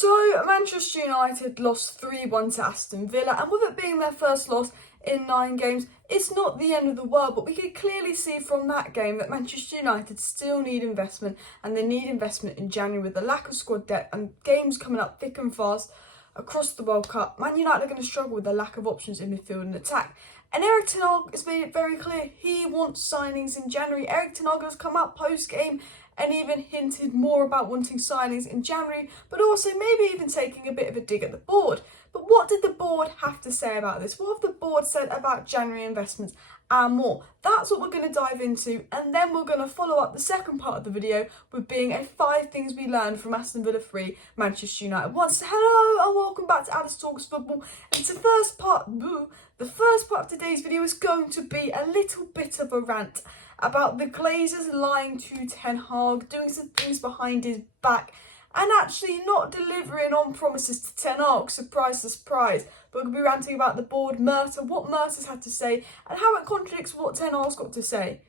So, Manchester United lost 3-1 to Aston Villa, and with it being their first loss in 9 games, it's not the end of the world, but we could clearly see from that game that Manchester United still need investment, and they need investment in January with the lack of squad depth and games coming up thick and fast across the World Cup. Man United are going to struggle with the lack of options in midfield and attack. And Erik Ten Hag has made it very clear he wants signings in January. Erik Ten Hag has come out post-game and even hinted more about wanting signings in January, but also maybe even taking a bit of a dig at the board. But what did the board have to say about this? What have the board said about January investments and more? That's what we're going to dive into, and then we're going to follow up the second part of the video with being a 5 things we learned from Aston Villa 3, Manchester United 1. So hello and welcome back to Alice Talks Football. And the first part of today's video is going to be a little bit of a rant about the Glazers lying to Ten Hag, doing some things behind his back, and actually not delivering on promises to Ten Hag. Surprise, surprise. But we'll be ranting about the board, Murta, what Murta's had to say, and how it contradicts what Ten Hag's got to say.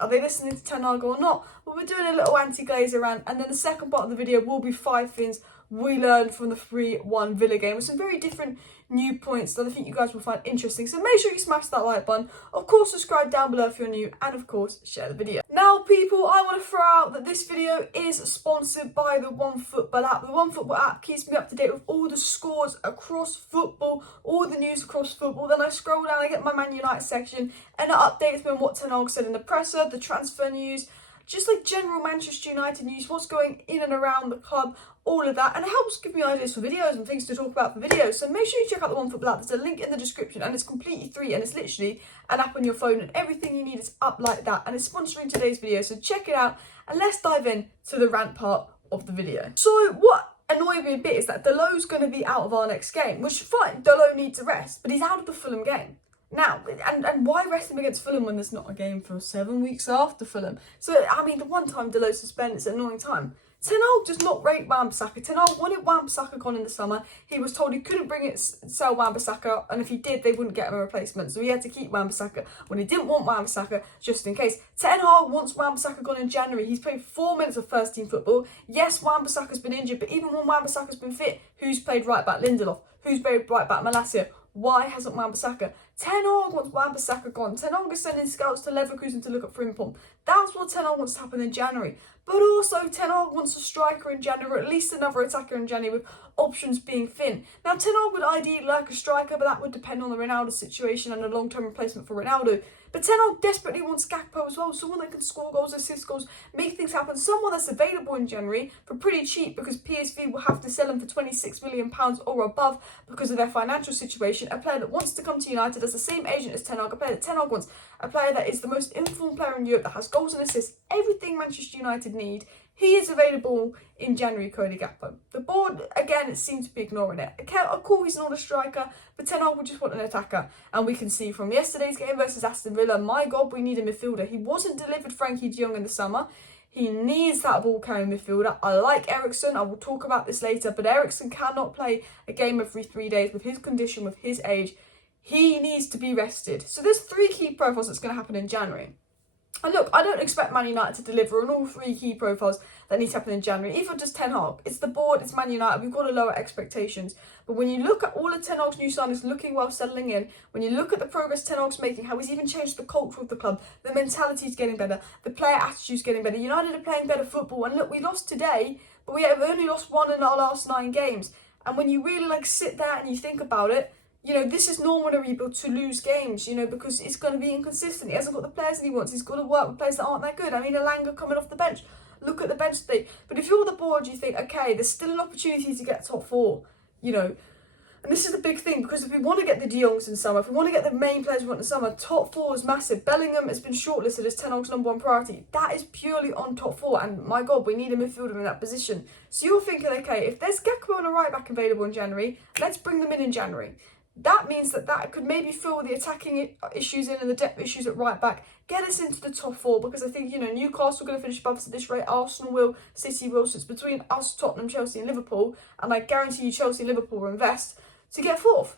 Are they listening to Ten Hag or not? Well, we're doing a little anti-Glazer rant, and then the second part of the video will be 5 things we learned from the 3-1 Villa game with some very different new points that I think you guys will find interesting. So make sure you smash that like button. Of course, subscribe down below if you're new, and of course, share the video. Now, people, I want to throw out that this video is sponsored by the OneFootball app. The OneFootball app keeps me up to date with all the scores across football, all the news across football. Then I scroll down, I get my Man United section, and it updates me on what Ten Hag said in the presser, the transfer news, just like general Manchester United news, what's going in and around the club, all of that, and it helps give me ideas for videos and things to talk about for videos. So make sure you check out the OneFootball app. There's a link in the description, and it's completely free, and it's literally an app on your phone, and everything you need is up like that, and it's sponsoring today's video, so check it out, and let's dive in to the rant part of the video. So what annoyed me a bit is that Dalot's going to be out of our next game, which fine, Dalot needs a rest, but he's out of the Fulham game. Now, and why rest him against Fulham when there's not a game for 7 weeks after Fulham? So, I mean, the one time Dalot suspended, it's an annoying time. Ten Hag does not rate Wan-Bissaka. Ten Hag wanted Wan-Bissaka gone in the summer. He was told he couldn't sell Wan-Bissaka, and if he did, they wouldn't get him a replacement. So he had to keep Wan-Bissaka when he didn't want Wan-Bissaka, just in case. Ten Hag wants Wan-Bissaka gone in January. He's played 4 minutes of first team football. Yes, Wan-Bissaka's been injured, but even when Wan-Bissaka's been fit, who's played right back? Lindelof. Who's played right back? Malacia. Why hasn't Wan-Bissaka? Ten Hag wants Wan-Bissaka gone. Ten Hag is sending scouts to Leverkusen to look at Frimpong. That's what Ten Hag wants to happen in January. But also, Ten Hag wants a striker in January, or at least another attacker in January, with options being thin. Now, Ten Hag would ideally like a striker, but that would depend on the Ronaldo situation and a long-term replacement for Ronaldo. But Ten Hag desperately wants Gakpo as well, someone that can score goals, assist goals, make things happen, someone that's available in January for pretty cheap, because PSV will have to sell him for £26 million or above because of their financial situation. A player that wants to come to United as the same agent as Ten Hag, a player that Ten Hag wants, a player that is the most informed player in Europe, that has goals and assists, everything Manchester United need. He is available in January, Cody Gakpo. The board, again, it seems to be ignoring it. Of course, he's not a striker, but Ten Hag would just want an attacker. And we can see from yesterday's game versus Aston Villa, my God, we need a midfielder. He wasn't delivered Frankie de Jong in the summer. He needs that ball-carrying midfielder. I like Eriksen. I will talk about this later, but Eriksen cannot play a game every 3 days with his condition, with his age. He needs to be rested. So there's 3 key profiles that's going to happen in January. And look, I don't expect Man United to deliver on all 3 key profiles that need to happen in January. Either just Ten Hag. It's the board, it's Man United. We've got to lower expectations. But when you look at all of Ten Hag's new signings looking well, settling in, when you look at the progress Ten Hag's making, how he's even changed the culture of the club, the mentality's getting better, the player attitude's getting better, United are playing better football. And look, we lost today, but we have only lost 1 in our last 9 games. And when you really sit there and you think about it, you know, this is normal in a rebuild to lose games, you know, because it's going to be inconsistent. He hasn't got the players that he wants. He's got to work with players that aren't that good. I mean, Elanga coming off the bench. Look at the bench today. But if you're the board, you think, okay, there's still an opportunity to get top 4, you know. And this is the big thing, because if we want to get the De Jongs in summer, if we want to get the main players we want in summer, top 4 is massive. Bellingham has been shortlisted as Ten Hag's #1 priority. That is purely on top 4, and my God, we need a midfielder in that position. So you're thinking, okay, if there's Gakpo and a right back available in January, let's bring them in January. That means that could maybe fill the attacking issues in and the depth issues at right back. Get us into the top 4, because I think, you know, Newcastle are going to finish above us at this rate. Arsenal will, City will. So it's between us, Tottenham, Chelsea and Liverpool. And I guarantee you Chelsea and Liverpool will invest to get 4th.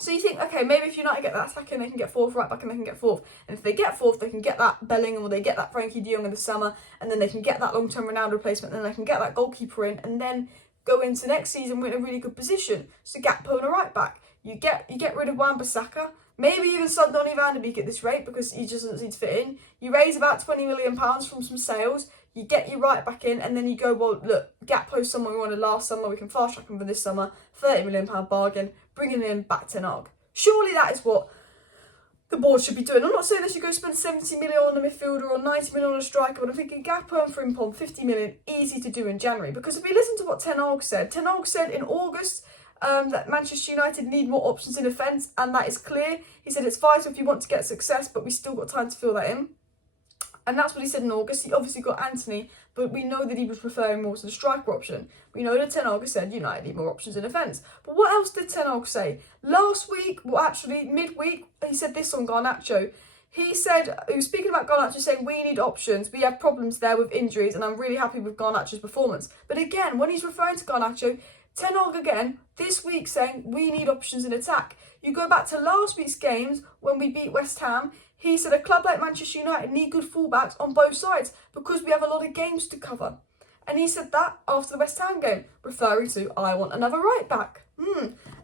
So you think, okay, maybe if United get that attacking, they can get 4th, right back, and they can get 4th. And if they get 4th, they can get that Bellingham, or they get that Frankie de Jong in the summer, and then they can get that long-term Ronaldo replacement, and then they can get that goalkeeper in, and then go into next season with a really good position. So Gakpo and a right back. You get rid of Wan-Bissaka. Maybe even sub Donny van de Beek at this rate because he just doesn't seem to fit in. You raise about £20 million from some sales. You get your right back in, and then you go, well, look, Gakpo's someone we wanted last summer. We can fast track him for this summer. £30 million bargain, bringing him back to Ten Hag. Surely that is what the board should be doing. I'm not saying they should go spend 70 million on a midfielder or 90 million on a striker, but I'm thinking Gakpo and Frimpong, 50 million, easy to do in January. Because if we listen to what Ten Hag said in August that Manchester United need more options in defence, and that is clear. He said it's vital if you want to get success, but we still got time to fill that in. And that's what he said in August. He obviously got Anthony, but we know that he was preferring more to the striker option. We know that Ten Hag said United need more options in defence. But what else did Ten Hag say? Last week, well actually midweek, he said this on Garnacho. He was speaking about Garnacho saying we need options. We have problems there with injuries, and I'm really happy with Garnacho's performance. But again, when he's referring to Garnacho, Ten Hag again, this week saying we need options in attack. You go back to last week's games when we beat West Ham. He said a club like Manchester United need good fullbacks on both sides because we have a lot of games to cover. And he said that after the West Ham game, referring to, I want another right back.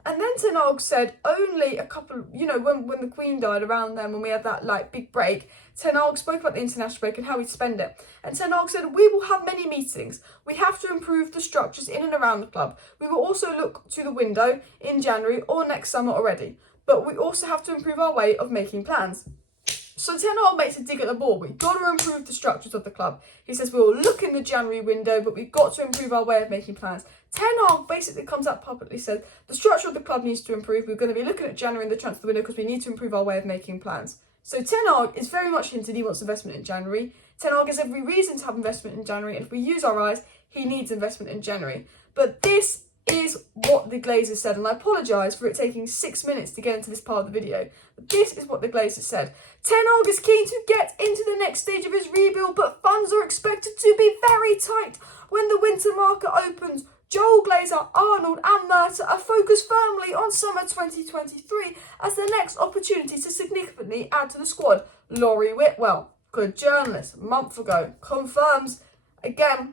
And then Ten Hag said only a couple, when the Queen died around then, when we had that big break, Ten Hag spoke about the international break and how he'd spend it. And Ten Hag said, we will have many meetings. We have to improve the structures in and around the club. We will also look to the window in January or next summer already. But we also have to improve our way of making plans. So Ten Hag makes a dig at the ball. We've got to improve the structures of the club. He says we'll look in the January window, but we've got to improve our way of making plans. Ten Hag basically comes out publicly, says the structure of the club needs to improve. We're going to be looking at January in the transfer window because we need to improve our way of making plans. So Ten Hag is very much hinted he wants investment in January. Ten Hag has every reason to have investment in January, and if we use our eyes, he needs investment in January. But this is what the Glazers said, and I apologise for it taking 6 minutes to get into this part of the video, but this is what the Glazers said. Ten Hag is keen to get into the next stage of his rebuild, but funds are expected to be very tight when the winter market opens. Joel Glazer, Arnold and Murta are focused firmly on summer 2023 as the next opportunity to significantly add to the squad. Laurie Whitwell, good journalist, a month ago, confirms again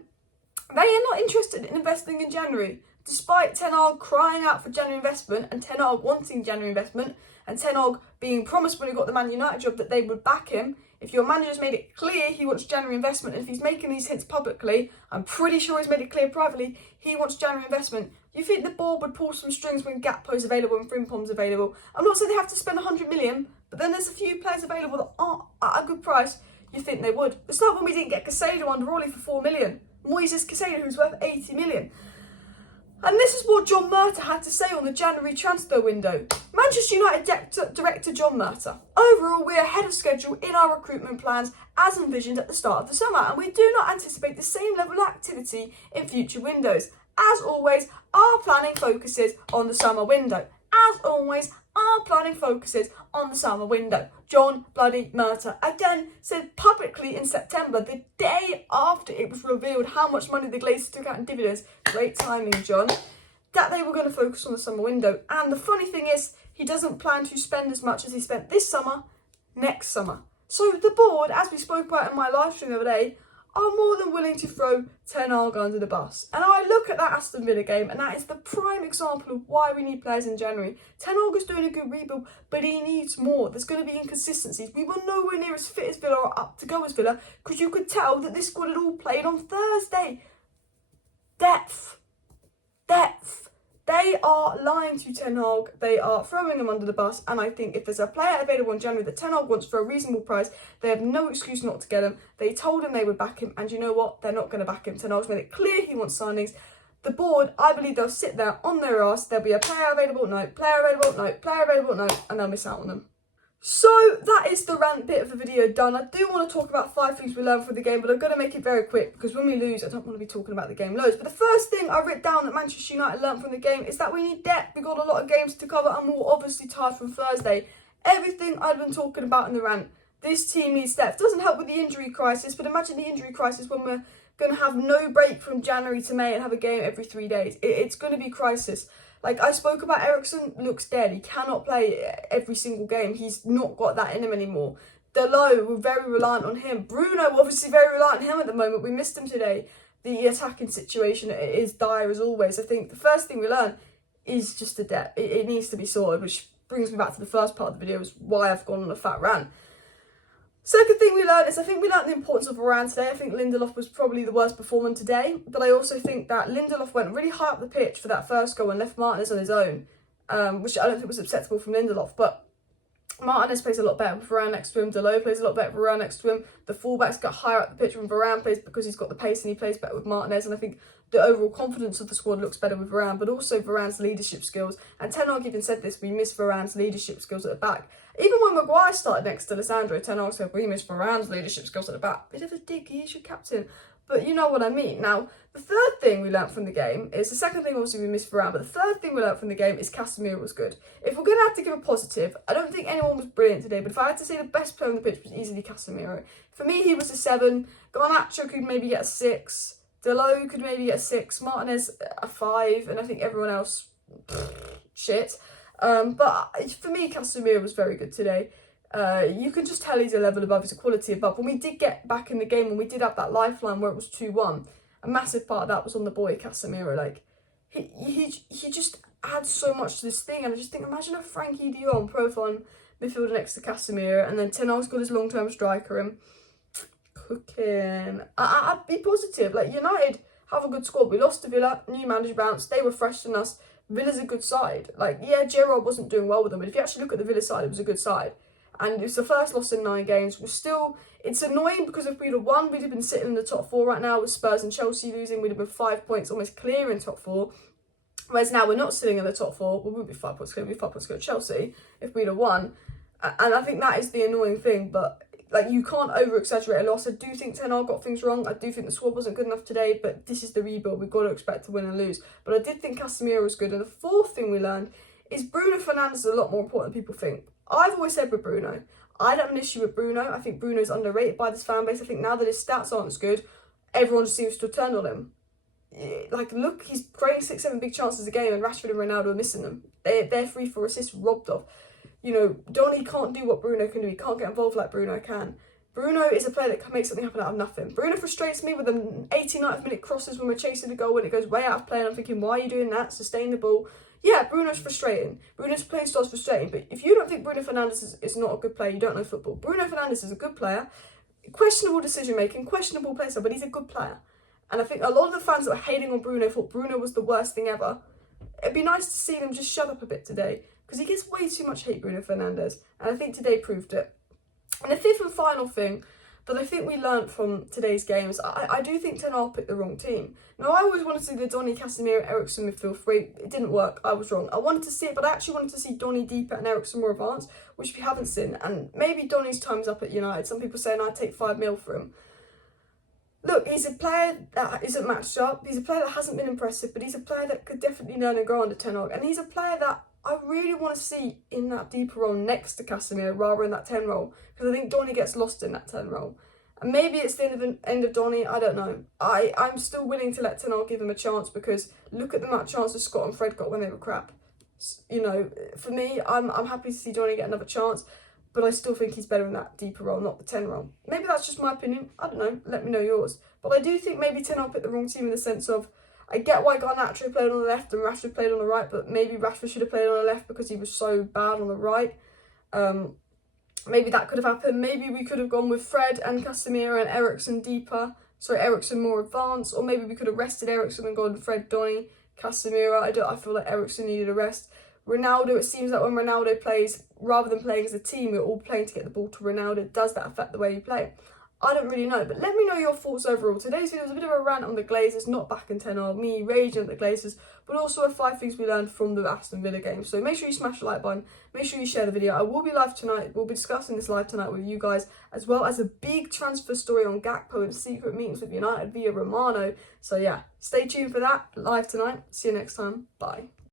they are not interested in investing in January. Despite Ten Hag crying out for January investment and Ten Hag wanting January investment and Ten Hag being promised when he got the Man United job that they would back him, if your manager's made it clear he wants January investment, and if he's making these hints publicly, I'm pretty sure he's made it clear privately, he wants January investment, you think the board would pull some strings when Gakpo's available and Frimpong's available? I'm not saying they have to spend 100 million, but then there's a few players available that aren't at a good price. You think they would. It's not when we didn't get Casado under Raleigh for 4 million. Moises Casado, who's worth 80 million. And this is what John Murta had to say on the January transfer window. Manchester United director John Murta. Overall, we're ahead of schedule in our recruitment plans as envisioned at the start of the summer, and we do not anticipate the same level of activity in future windows. As always, our planning focuses on the summer window. As always, our planning focuses on the summer window. John bloody Murta again said publicly in September, the day after it was revealed how much money the Glazers took out in dividends, great timing John, that they were going to focus on the summer window. And the funny thing is, he doesn't plan to spend as much as he spent this summer, next summer. So the board, as we spoke about in my live stream the other day, are more than willing to throw Ten Hag under the bus. And I look at that Aston Villa game, and that is the prime example of why we need players in January. Ten Hag is doing a good rebuild, but he needs more. There's going to be inconsistencies. We were nowhere near as fit as Villa or up to go as Villa, because you could tell that this squad had all played on Thursday. Depth. They are lying to Ten Hag. They are throwing him under the bus. And I think if there's a player available in January that Ten Hag wants for a reasonable price, they have no excuse not to get him. They told him they would back him. And you know what? They're not going to back him. Ten Hag's made it clear he wants signings. The board, I believe they'll sit there on their arse. There'll be a player available, no. Player available, no. Player available, no. And they'll miss out on them. So that is the rant bit of the video done. I do want to talk about 5 things we learned from the game, but I'm going to make it very quick because when we lose, I don't want to be talking about the game loads. But the first thing I wrote down that Manchester United learned from the game is that we need depth. We've got a lot of games to cover and we're obviously tired from Thursday. Everything I've been talking about in the rant, this team needs depth. Doesn't help with the injury crisis, but imagine the injury crisis when we're going to have no break from January to May and have a game every 3 days. It's going to be crisis. Like I spoke about, Eriksen looks dead. He cannot play every single game. He's not got that in him anymore. Dalot, we're very reliant on him. Bruno, obviously very reliant on him at the moment. We missed him today. the attacking situation is dire as always. I think the first thing we learn is just the depth. It needs to be sorted, which brings me back to the first part of the video, is why I've gone on a fat rant. Second thing we learned is I think we learned the importance of Varane today. I think Lindelof was probably the worst performer today, but I also think that Lindelof went really high up the pitch for that first goal and left Martinez on his own, which I don't think was acceptable from Lindelof, but Martinez plays a lot better with Varane next to him. Delot plays a lot better with Varane next to him. The fullbacks got higher up the pitch when Varane plays because he's got the pace and he plays better with Martinez. And I think the overall confidence of the squad looks better with Varane, but also Varane's leadership skills. And Ten Hag even said this, we miss Varane's leadership skills at the back. Even when Maguire started next to Lissandro, Ten Hag said, we miss Varane's leadership skills at the back. Bit of a dig, he is your captain. But you know what I mean. Now, the third thing we learnt from the game is, the second thing obviously we missed Varane, but the third thing we learnt from the game is Casemiro was good. If we're going to have to give a positive, I don't think anyone was brilliant today, but if I had to say the best player on the pitch was easily Casemiro. For me, he was a 7. Garnacho could maybe get a 6. Delot could maybe get a 6. Martinez a 5, and I think everyone else, shit. But for me, Casemiro was very good today. You can just tell he's a level above, he's a quality above. When we did get back in the game, when we did have that lifeline where it was 2-1, a massive part of that was on the boy Casemiro. Like, he just adds so much to this thing, and I just think, imagine a Frankie de Jong profile midfielder next to Casemiro, and then Ten Hag's got his long-term striker in. Cooking. I'd be positive. Like, United have a good squad. We lost to Villa, new manager bounce, they were fresh than us. Villa's a good side. Like, yeah, Gerrard wasn't doing well with them, but if you actually look at the Villa side, it was a good side. And it's the first loss in 9 games. We're still, it's annoying because if we'd have won, we'd have been sitting in the top 4 right now with Spurs and Chelsea losing. We'd have been 5 points almost clear in top 4. Whereas now we're not sitting in the top 4. We would be 5 points clear. We'd be 5 points clear Chelsea if we'd have won. And I think that is the annoying thing. But like, you can't over-exaggerate a loss. I do think Ten Hag got things wrong. I do think the squad wasn't good enough today. But this is the rebuild. We've got to expect to win and lose. But I did think Casemiro was good. And the fourth thing we learned is Bruno Fernandes is a lot more important than people think. I've always said with Bruno, I don't have an issue with Bruno. I think Bruno's underrated by this fan base. I think now that his stats aren't as good, everyone just seems to have turned on him. Like, look, he's creating 6-7 big chances a game, and Rashford and Ronaldo are missing them. They're 3-4 assists robbed of. You know, Donny can't do what Bruno can do. He can't get involved like Bruno can. Bruno is a player that can make something happen out of nothing. Bruno frustrates me with the 89th minute crosses when we're chasing the goal and it goes way out of play, and I'm thinking, why are you doing that? Sustain the ball. Yeah, Bruno's frustrating. Bruno's playing style's frustrating. But if you don't think Bruno Fernandes is not a good player, you don't know football. Bruno Fernandes is a good player. Questionable decision-making, questionable play style, but he's a good player. And I think a lot of the fans that were hating on Bruno thought Bruno was the worst thing ever. It'd be nice to see them just shut up a bit today, because he gets way too much hate, Bruno Fernandes. And I think today proved it. And the fifth and final thing that I think we learnt from today's games, I do think Ten Hag picked the wrong team. Now, I always wanted to see the Donny, Casemiro, Eriksen midfield 3. It didn't work. I was wrong. I wanted to see it, but I actually wanted to see Donny deeper and Eriksen more advanced, which we haven't seen. And maybe Donny's time's up at United. Some people saying I'd take 5 mil for him. Look, he's a player that isn't matched up. He's a player that hasn't been impressive, but he's a player that could definitely learn and grow under Ten Hag. And he's a player that I really want to see in that deeper role next to Casemiro rather than that 10 role, because I think Donny gets lost in that 10 role. And maybe it's the end of Donny, I don't know. I'm still willing to let Ten Hag give him a chance, because look at the amount of chances Scott and Fred got when they were crap. You know, for me, I'm happy to see Donny get another chance, but I still think he's better in that deeper role, not the 10 role. Maybe that's just my opinion. I don't know. Let me know yours. But I do think maybe Ten Hag picked the wrong team in the sense of, I get why Garnacho played on the left and Rashford played on the right, but maybe Rashford should have played on the left because he was so bad on the right. Maybe that could have happened. Maybe we could have gone with Fred and Casemiro and Eriksen deeper. Sorry, Eriksen more advanced. Or maybe we could have rested Eriksen and gone Fred, Donny, Casemiro. I feel like Eriksen needed a rest. Ronaldo, it seems like when Ronaldo plays, rather than playing as a team, we're all playing to get the ball to Ronaldo. Does that affect the way you play? I don't really know, but let me know your thoughts overall. Today's video was a bit of a rant on the Glazers, not back in Ten Hag, me raging at the Glazers, but also 5 things we learned from the Aston Villa game. So make sure you smash the like button, make sure you share the video. I will be live tonight, we'll be discussing this live tonight with you guys, as well as a big transfer story on Gakpo and secret meetings with United via Romano. So yeah, stay tuned for that, live tonight. See you next time, bye.